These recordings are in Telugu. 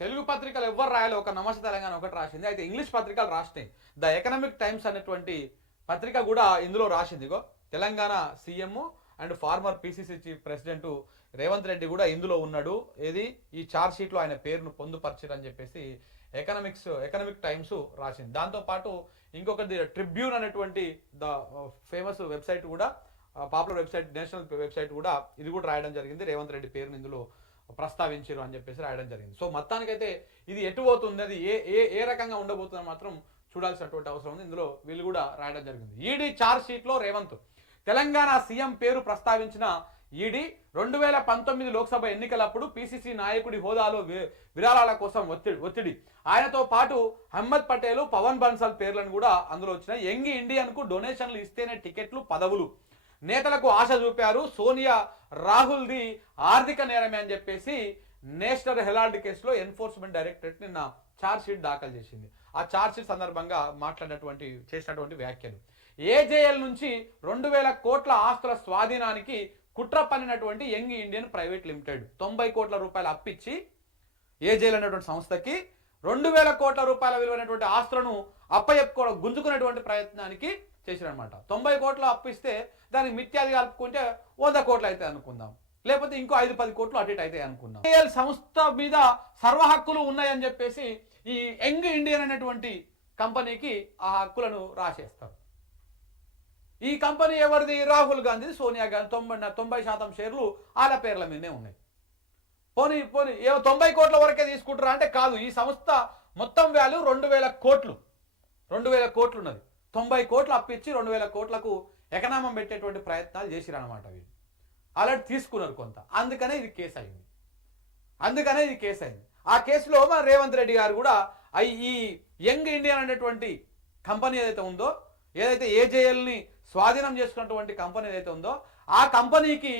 తెలుగు పత్రికలు ఎవ్వరు రాయాలి, ఒక నమస్తే తెలంగాణ ఒకటి రాసింది. అయితే ఇంగ్లీష్ పత్రికలు రాసినాయి. ద ఎకనామిక్ టైమ్స్ అనేటువంటి పత్రిక కూడా ఇందులో రాసింది. ఇగో Telangana CM and former PCC chief president Revanth Reddy కూడా ఇందులో ఉన్నాడు. ఏది ఈ చార్జ్ షీట్లో ఆయన పేరును పొందుపరిచారని చెప్పేసి ఎకనామిక్ టైమ్స్ రాసింది. దాంతోపాటు ఇంకొకటి ట్రిబ్యూన్ అనేటువంటి ద ఫేమస్ వెబ్సైట్ కూడా, పాపులర్ వెబ్సైట్, నేషనల్ వెబ్సైట్ కూడా ఇది కూడా రాయడం జరిగింది. రేవంత్ రెడ్డి పేరుని ఇందులో ప్రస్తావించారు అని చెప్పేసి రాయడం జరిగింది. సో మొత్తానికైతే ఇది ఎటు పోతుంది, అది ఏ రకంగా ఉండబోతుందని మాత్రం చూడాల్సినటువంటి అవసరం ఉంది. ఇందులో వీళ్ళు కూడా రాయడం జరిగింది. ఈడీ చార్జ్ షీట్లో రేవంత్ తెలంగాణ సీఎం పేరు ప్రస్తావించిన ఈడీ 2019 లోక్సభ ఎన్నికలప్పుడు పిసిసి నాయకుడి హోదాలో విరాళాల కోసం ఒత్తిడి. ఆయనతో పాటు అహ్మద్ పటేల్, పవన్ బన్సాల్ పేర్లను కూడా అందులో వచ్చినాయి. యంగ్ ఇండియన్కు డొనేషన్లు ఇస్తేనే టికెట్లు, పదవులు, నేతలకు ఆశ చూపారు. సోనియా రాహుల్ది ఆర్థిక నేరమే అని చెప్పేసి నేషనల్ హెరాల్డ్ కేసులో ఎన్ఫోర్స్మెంట్ డైరెక్టరేట్ నిన్న ఛార్జ్ షీట్ దాఖలు చేసింది. ఆ ఛార్జ్ షీట్ సందర్భంగా చేసినటువంటి వ్యాఖ్యలు, ఏజేఎల్ నుంచి 2000 కోట్ల ఆస్తుల స్వాధీనానికి కుట్ర పన్నినటువంటి యంగ్ ఇండియన్ ప్రైవేట్ లిమిటెడ్ 90 కోట్ల రూపాయలు అప్పిచ్చి ఏజేఎల్ అనేటువంటి సంస్థకి 2000 కోట్ల రూపాయల విలువైనటువంటి ఆస్తులను అప్పచెప్పుకోవడం, గుంజుకునేటువంటి ప్రయత్నానికి చేసిరనమాట. 90 కోట్లు అప్పిస్తే దానికి మిత్యాది కలుపుకుంటే 100 కోట్లు అయితే అనుకుందాం, లేకపోతే ఇంకో 5-10 కోట్లు అటు ఇటు అయితే అనుకుందాం. ఏజేఎల్ సంస్థ మీద సర్వ హక్కులు ఉన్నాయని చెప్పేసి ఈ యంగ్ ఇండియన్ అనేటువంటి కంపెనీకి ఆ హక్కులను రాసేస్తారు. ఈ కంపెనీ ఎవరిది? రాహుల్ గాంధీ, సోనియా గాంధీ. 90% షేర్లు వాళ్ళ పేర్ల మీదనే ఉన్నాయి. పోనీ 90 కోట్ల వరకే తీసుకుంటారా అంటే కాదు. ఈ సంస్థ మొత్తం వాల్యూ 2000 కోట్లు, 2000 కోట్లు ఉన్నది. 90 కోట్లు అప్పిచ్చి 2000 కోట్లకు ఎకనామం పెట్టేటువంటి ప్రయత్నాలు చేసిరనమాట వీళ్ళు. ఆల్రెడీ తీసుకున్నారు కొంత, అందుకనే ఇది కేసు అయింది. ఆ కేసులో మన రేవంత్ రెడ్డి గారు కూడా ఈ యంగ్ ఇండియన్ అనేటువంటి కంపెనీ ఏదైతే ఉందో, ఏదైతే ఏజేఎల్ని స్వాధీనం చేసుకున్నటువంటి కంపెనీ ఏదైతే ఉందో, ఆ కంపెనీకి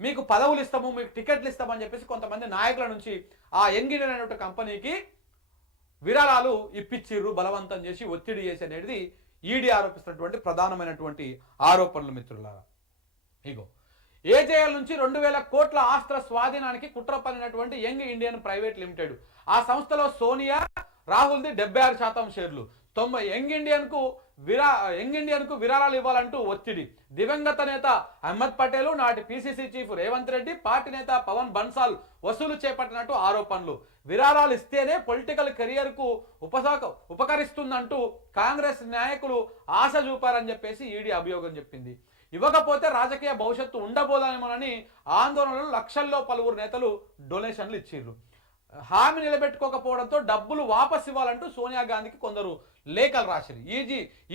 మీకు పదవులు ఇస్తాము, మీకు టికెట్లు ఇస్తామని చెప్పేసి కొంతమంది నాయకుల నుంచి ఆ యంగ్ ఇండియన్ అనేటువంటి కంపెనీకి విరాళాలు ఇప్పించిర్రు, బలవంతం చేసి, ఒత్తిడి చేసి అనేది ఈడీ ఆరోపిస్తున్నటువంటి ప్రధానమైనటువంటి ఆరోపణలు మిత్రులారా. ఇగో ఏజేఎల్ నుంచి 2000 కోట్ల ఆస్తుల స్వాధీనానికి కుట్ర పన్నినటువంటి యంగ్ ఇండియన్ ప్రైవేట్ లిమిటెడ్. ఆ సంస్థలో సోనియా రాహుల్ది 76% షేర్లు. యంగ్ ఇండియన్కు విరాళాలు ఇవ్వాలంటూ ఒత్తిడి. దివంగత నేత అహ్మద్ పటేల్, నాటి PCC chief Revanth Reddy, party నేత పవన్ బన్సాల్ వసూలు చేపట్టినట్టు ఆరోపణలు. విరాళాలు ఇస్తేనే పొలిటికల్ కెరియర్కు ఉపకరిస్తుందంటూ కాంగ్రెస్ నాయకులు ఆశ చూపారని చెప్పేసి ఈడీ అభియోగం చెప్పింది. ఇవ్వకపోతే రాజకీయ భవిష్యత్తు ఉండబోదానేమోనని ఆందోళనలు లక్షల్లో పలువురు నేతలు డొనేషన్లు ఇచ్చిర్రు. హామీ నిలబెట్టుకోకపోవడంతో డబ్బులు వాపస్ ఇవ్వాలంటూ సోనియా గాంధీకి కొందరు లేఖలు రాశారు.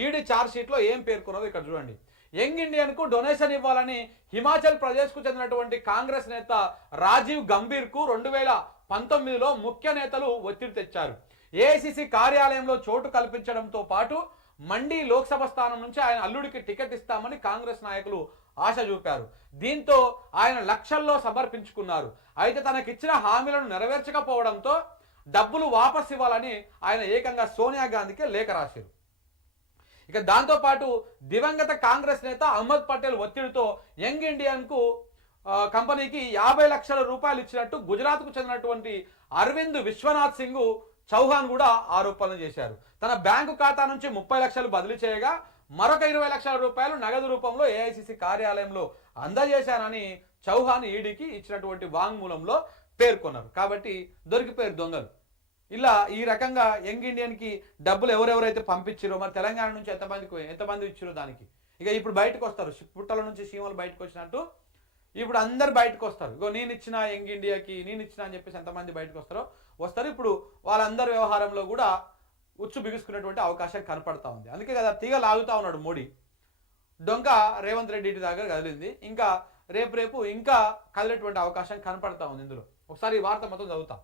ఈడీ ఛార్జ్ షీట్లో ఏం పేర్కొన్నదో ఇక్కడ చూడండి. యంగ్ ఇండియన్కు డొనేషన్ ఇవ్వాలని హిమాచల్ ప్రదేశ్కు చెందినటువంటి కాంగ్రెస్ నేత రాజీవ్ గంభీర్కు 2019లో ముఖ్య నేతలు ఒత్తిడి తెచ్చారు. ఏఐసిసి కార్యాలయంలో చోటు కల్పించడంతో పాటు మండి లోక్సభ స్థానం నుంచి ఆయన అల్లుడికి టికెట్ ఇస్తామని కాంగ్రెస్ నాయకులు ఆశ చూపారు. దీంతో ఆయన లక్షల్లో సమర్పించుకున్నారు. అయితే తనకిచ్చిన హామీలను నెరవేర్చకపోవడంతో డబ్బులు వాపస్ ఇవ్వాలని ఆయన ఏకంగా సోనియా గాంధీకి లేఖ రాశారు. ఇక దాంతోపాటు దివంగత కాంగ్రెస్ నేత అహ్మద్ పటేల్ ఒత్తిడితో యంగ్ ఇండియన్కు కంపెనీకి 50 లక్షల రూపాయలు ఇచ్చినట్టు గుజరాత్కు చెందినటువంటి అరవింద్ విశ్వనాథ్ సింగ్ చౌహాన్ కూడా ఆరోపణలు చేశారు. తన బ్యాంకు ఖాతా నుంచి 30 లక్షలు బదిలీ చేయగా మరొక 20 లక్షల రూపాయలు నగదు రూపంలో ఏఐసిసి కార్యాలయంలో అందజేశానని చౌహాన్ ఈడీకి ఇచ్చినటువంటి వాంగ్మూలంలో పేర్కొన్నారు. కాబట్టి దొరికిపోయారు దొంగలు. ఇలా ఈ రకంగా యంగ్ ఇండియన్కి డబ్బులు ఎవరెవరైతే పంపించారో, మరి తెలంగాణ నుంచి ఎంతమంది ఇచ్చారో దానికి ఇక ఇప్పుడు బయటకు వస్తారు. పుట్టల నుంచి సీమలు బయటకు వచ్చినట్టు ఇప్పుడు అందరు బయటకు వస్తారు. ఇగో నేను ఇచ్చిన యంగ్ ఇండియాకి, నేను ఇచ్చిన అని చెప్పేసి ఎంతమంది బయటకు వస్తారు. ఇప్పుడు వాళ్ళందరి వ్యవహారంలో కూడా ఉచ్చు బిగుసుకునేటువంటి అవకాశం కనపడతా ఉంది. అందుకే కదా తీగ లాగుతా ఉన్నాడు మోడీ. డొంక రేవంత్ రెడ్డి దగ్గర కదిలింది. ఇంకా రేపు ఇంకా కదిలేటువంటి అవకాశం కనపడతా ఉంది. ఇందులో ఒకసారి ఈ వార్త మొత్తం చదువుతాం.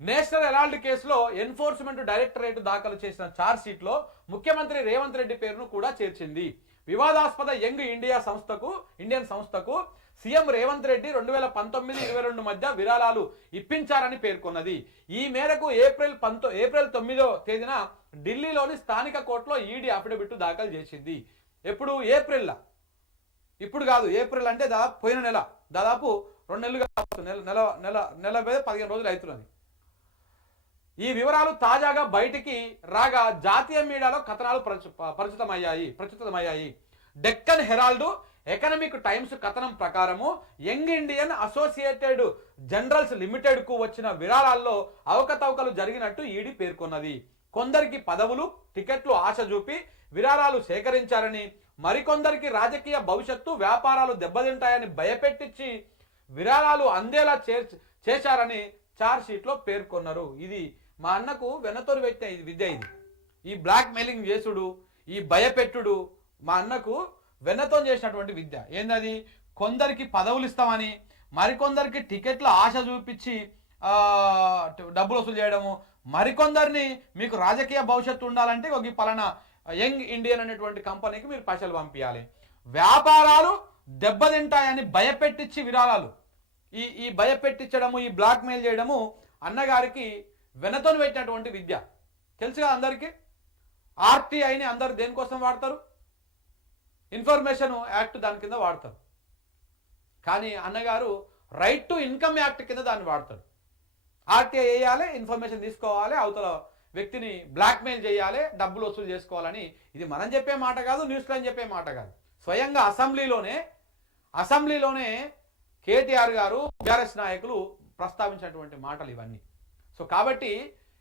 నేషనల్ హెరాల్డ్ కేసులో ఎన్ఫోర్స్మెంట్ డైరెక్టరేట్ దాఖలు చేసిన ఛార్జ్ షీట్లో ముఖ్యమంత్రి రేవంత్ రెడ్డి పేరును కూడా చేర్చింది. వివాదాస్పద యంగ్ ఇండియన్ సంస్థకు సీఎం రేవంత్ రెడ్డి 2019-22 మధ్య విరాళాలు ఇప్పించారని పేర్కొన్నది. ఈ మేరకు ఏప్రిల్ 9వ తేదీన ఢిల్లీలోని స్థానిక కోర్టులో ఈడీ అఫిడవిట్ దాఖలు చేసింది. ఎప్పుడు? ఏప్రిల్లా. ఇప్పుడు కాదు, ఏప్రిల్ అంటే పోయిన నెల, దాదాపు 2 నెలలుగా నెల 15 రోజులు అవుతున్నది. ఈ వివరాలు తాజాగా బయటికి రాగా జాతీయ మీడియాలో కథనాలు ప్రచురితమయ్యాయి. డెక్కన్ హెరాల్డ్, ఎకనామిక్ టైమ్స్ కథనం ప్రకారము Young Indian Associated Journals Limited కు వచ్చిన విరాళాల్లో అవకతవకలు జరిగినట్టు ఈడీ పేర్కొన్నది. కొందరికి పదవులు, టికెట్లు ఆశ చూపి విరాళాలు సేకరించారని, మరికొందరికి రాజకీయ భవిష్యత్తు, వ్యాపారాలు దెబ్బతింటాయని భయపెట్టించి విరాళాలు అందేలా చేశారని చార్జ్ షీట్లో పేర్కొన్నారు. ఇది మా అన్నకు వెనతోరు పెట్టిన ఇది విద్య. ఇది ఈ బ్లాక్ మెయిలింగ్ చేసుడు, ఈ భయపెట్టుడు మా అన్నకు వెన్నతో చేసినటువంటి విద్య. ఏందది? కొందరికి పదవులు ఇస్తామని, మరికొందరికి టికెట్ల ఆశ చూపించి డబ్బులు వసూలు చేయడము, మరికొందరిని మీకు రాజకీయ భవిష్యత్తు ఉండాలంటే ఒక పలానా యంగ్ ఇండియన్ అనేటువంటి కంపెనీకి మీరు పైసలు పంపించాలి, వ్యాపారాలు దెబ్బతింటాయని భయపెట్టించి విరాళాలు, ఈ భయపెట్టించడము, ఈ బ్లాక్ మెయిల్ చేయడము అన్నగారికి వెనతో పెట్టినటువంటి విద్య. తెలుసుగా అందరికీ. ఆర్టీఐని అందరు దేనికోసం వాడతారు? ఇన్ఫర్మేషన్ యాక్ట్ దాని కింద వాడతారు. కానీ అన్నగారు రైట్ టు ఇన్కమ్ యాక్ట్ కింద దాన్ని వాడతారు. ఆర్టీఐ వేయాలి, ఇన్ఫర్మేషన్ తీసుకోవాలి, అవతల వ్యక్తిని బ్లాక్మెయిల్ చేయాలి, డబ్బులు వసూలు చేసుకోవాలని. ఇది మనం చెప్పే మాట కాదు, న్యూస్ లైన్ చెప్పే మాట కాదు. స్వయంగా అసెంబ్లీలోనే కేటీఆర్ గారు, టీఆర్ఎస్ నాయకులు ప్రస్తావించినటువంటి మాటలు ఇవన్నీ. సో కాబట్టి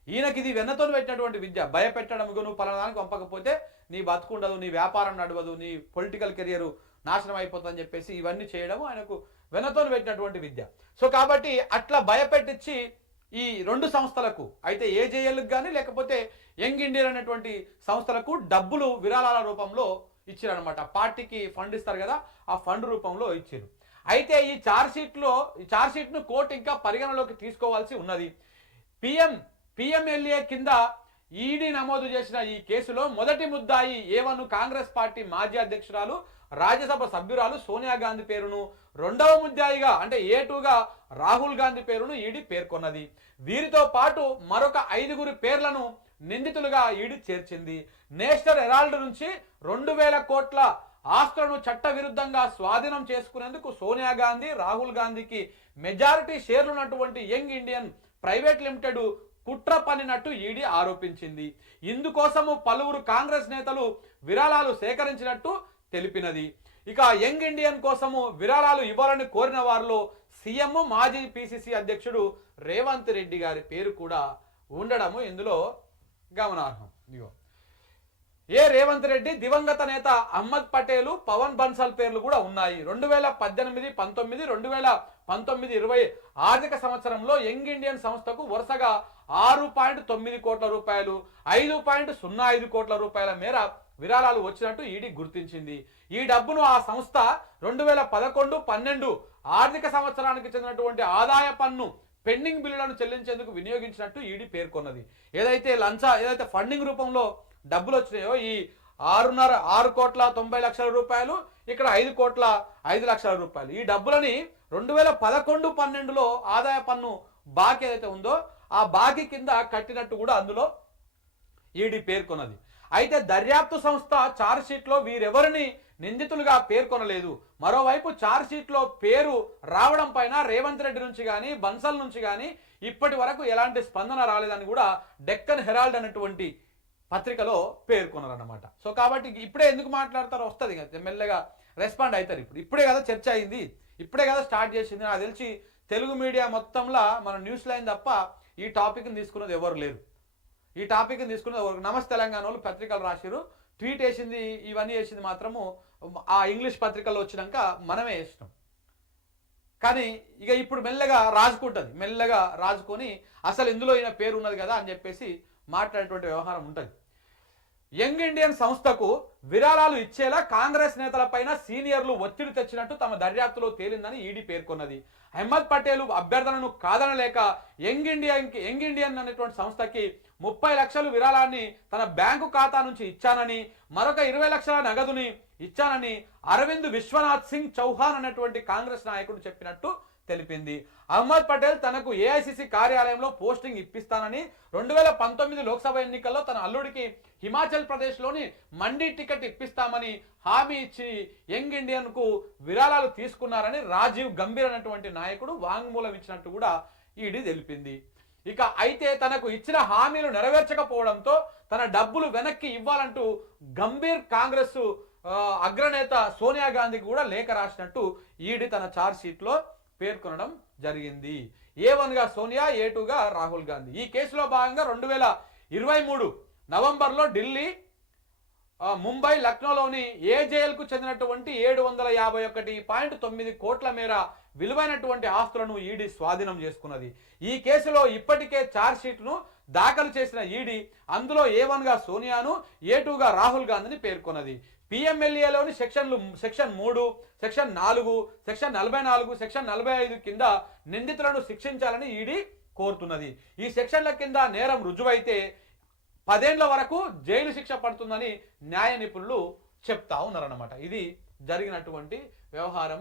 ఈయనకి ఇది వెన్నతో పెట్టినటువంటి విద్య. భయపెట్టడం, నువ్వు పలానానికి పంపకపోతే నీ బతుకుండదు, నీ వ్యాపారం నడవదు, నీ పొలిటికల్ కెరియర్ నాశనం అయిపోతుందని చెప్పేసి ఇవన్నీ చేయడం ఆయనకు వెన్నతో పెట్టినటువంటి విద్య. సో కాబట్టి అట్లా భయపెట్టించి ఈ రెండు సంస్థలకు, అయితే ఏజేఎల్కి కానీ లేకపోతే యంగ్ ఇండియన్ అనేటువంటి సంస్థలకు డబ్బులు విరాళాల రూపంలో ఇచ్చారనమాట. పార్టీకి ఫండ్ ఇస్తారు కదా, ఆ ఫండ్ రూపంలో ఇచ్చారు. అయితే ఈ ఛార్జ్షీట్ను కోర్టు ఇంకా పరిగణలోకి తీసుకోవాల్సి ఉన్నది. పిఎంఎల్ఏ కింద ఈడీ నమోదు చేసిన ఈ కేసులో మొదటి ముద్దాయి A1 కాంగ్రెస్ పార్టీ మాజీ అధ్యక్షురాలు, రాజ్యసభ సభ్యురాలు సోనియా గాంధీ పేరును, రెండవ ముద్దాయిగా అంటే A2గా రాహుల్ గాంధీ పేరును ఈడీ పేర్కొన్నది. వీరితో పాటు మరొక 5గురి పేర్లను నిందితులుగా ఈడీ చేర్చింది. నేషనల్ హెరాల్డ్ నుంచి 2000 కోట్ల ఆస్తులను చట్టవిరుద్ధంగా స్వాధీనం చేసుకునేందుకు సోనియా గాంధీ, రాహుల్ గాంధీకి మెజారిటీ షేర్లు ఉన్నటువంటి యంగ్ ఇండియన్ ప్రైవేట్ లిమిటెడ్ కుట్ర పన్నినట్టు ఈడీ ఆరోపించింది. ఇందుకోసము పలువురు కాంగ్రెస్ నేతలు విరాళాలు సేకరించినట్టు తెలిపినది. ఇక యంగ్ ఇండియన్ కోసము విరాళాలు ఇవ్వాలని కోరిన వారిలో సీఎం, మాజీ పిసిసి అధ్యక్షుడు రేవంత్ రెడ్డి గారి పేరు కూడా ఉండడము ఇందులో గమనార్హం. ఇగో రేవంత్ రెడ్డి, దివంగత నేత అహ్మద్ పటేల్, పవన్ బన్సాల్ పేర్లు కూడా ఉన్నాయి. 2018, 19, 2019-20 ఆర్థిక సంవత్సరంలో యంగ్ ఇండియన్ సంస్థకు వరుసగా 6.9 కోట్ల రూపాయలు, 5.05 కోట్ల రూపాయల మేర విరాళాలు వచ్చినట్టు ఈడీ గుర్తించింది. ఈ డబ్బును ఆ సంస్థ 2011-12 ఆర్థిక సంవత్సరానికి చెందినటువంటి ఆదాయ పన్ను పెండింగ్ బిల్లులను చెల్లించేందుకు వినియోగించినట్టు ఈడీ పేర్కొన్నది. ఏదైతే ఫండింగ్ రూపంలో డబ్బులు వచ్చినాయో, ఈ 6.90 కోట్ల రూపాయలు, ఇక్కడ 5.05 కోట్ల రూపాయలు, ఈ డబ్బులని 2011-12లో ఆదాయ పన్ను బాకీ ఏదైతే ఉందో ఆ బాకీ కింద కట్టినట్టు కూడా అందులో ఈడీ పేర్కొన్నది. అయితే దర్యాప్తు సంస్థ ఛార్జ్షీట్లో వీరెవరిని నిందితులుగా పేర్కొనలేదు. మరోవైపు ఛార్జ్షీట్లో పేరు రావడం పైన రేవంత్ రెడ్డి నుంచి కానీ, బన్సల్ నుంచి కానీ ఇప్పటి వరకు ఎలాంటి స్పందన రాలేదని కూడా డెక్కన్ హెరాల్డ్ అనేటువంటి పత్రికలో పేర్కొన్నారన్నమాట. సో కాబట్టి ఇప్పుడే ఎందుకు మాట్లాడతారో వస్తుంది కదా, మెల్లగా రెస్పాండ్ అవుతారు. ఇప్పుడే కదా చర్చ అయింది, ఇప్పుడే కదా స్టార్ట్ చేసింది. నాకు తెలిసి తెలుగు మీడియా మొత్తంలో మన న్యూస్ లైన్ తప్ప ఈ టాపిక్ని తీసుకున్నది ఎవరు లేరు. ఈ టాపిక్ని తీసుకున్నది ఎవరు? నమస్తే తెలంగాణ వాళ్ళు పత్రికలు రాసిరు, ట్వీట్ వేసింది, ఇవన్నీ వేసింది మాత్రము ఆ ఇంగ్లీష్ పత్రికల్లో వచ్చినాక మనమే వేసినాం. కానీ ఇక ఇప్పుడు మెల్లగా రాజుకొని అసలు ఇందులో ఈయన పేరు ఉన్నది కదా అని చెప్పేసి మాట్లాడేటువంటి వ్యవహారం ఉంటుంది. యంగ్ ఇండియన్ సంస్థకు విరాళాలు ఇచ్చేలా కాంగ్రెస్ నేతలపైన సీనియర్లు ఒత్తిడి తెచ్చినట్టు తమ దర్యాప్తులో తేలిందని ఈడీ పేర్కొన్నది. అహ్మద్ పటేల్ అభ్యర్థనను కాదనలేక యంగ్ ఇండియన్ అనేటువంటి సంస్థకి 30 లక్షలు విరాళాన్ని తన బ్యాంకు ఖాతా నుంచి ఇచ్చానని, మరొక 20 లక్షల నగదుని ఇచ్చానని అరవింద్ విశ్వనాథ్ సింగ్ చౌహాన్ అనేటువంటి కాంగ్రెస్ నాయకుడు చెప్పినట్టు తెలిపింది. అహ్మద్ పటేల్ తనకు ఏఐసిసి కార్యాలయంలో పోస్టింగ్ ఇప్పిస్తానని, 2019 లోక్సభ ఎన్నికల్లో తన అల్లుడికి హిమాచల్ ప్రదేశ్లోని మండీ టికెట్ ఇప్పిస్తామని హామీ ఇచ్చి యంగ్ ఇండియన్కు విరాళాలు తీసుకున్నారని రాజీవ్ గంభీర్ అనేటువంటి నాయకుడు వాంగ్మూలం ఇచ్చినట్టు కూడా ఈడీ తెలిపింది. ఇక అయితే తనకు ఇచ్చిన హామీలు నెరవేర్చకపోవడంతో తన డబ్బులు వెనక్కి ఇవ్వాలంటూ గంభీర్ కాంగ్రెస్ అగ్రనేత సోనియా గాంధీకి కూడా లేఖ రాసినట్టు ఈడీ తన ఛార్జ్ షీట్లో పేర్కొనడం జరిగింది. A1గా సోనియా, A2గా రాహుల్ గాంధీ. ఈ కేసులో భాగంగా 2023 నవంబర్లో ఢిల్లీ, ముంబై, లక్నోలోని ఏ జైలుకు చెందినటువంటి 751.9 కోట్ల మేర విలువైనటువంటి ఆస్తులను ఈడీ స్వాధీనం చేసుకున్నది. ఈ కేసులో ఇప్పటికే ఛార్జ్ షీట్ను దాఖలు చేసిన ఈడీ అందులో A1గా సోనియాను, A2గా రాహుల్ గాంధీని పేర్కొన్నది. పిఎంఎల్ఏలోని సెక్షన్ 3, సెక్షన్ 4, సెక్షన్ 44, సెక్షన్ 45 కింద నిందితులను శిక్షించాలని ఈడీ కోరుతున్నది. ఈ సెక్షన్ల కింద నేరం రుజువైతే 10 ఏళ్ల వరకు జైలు శిక్ష పడుతుందని న్యాయ నిపుణులు చెప్తా ఉన్నారన్నమాట. ఇది జరిగినటువంటి వ్యవహారము.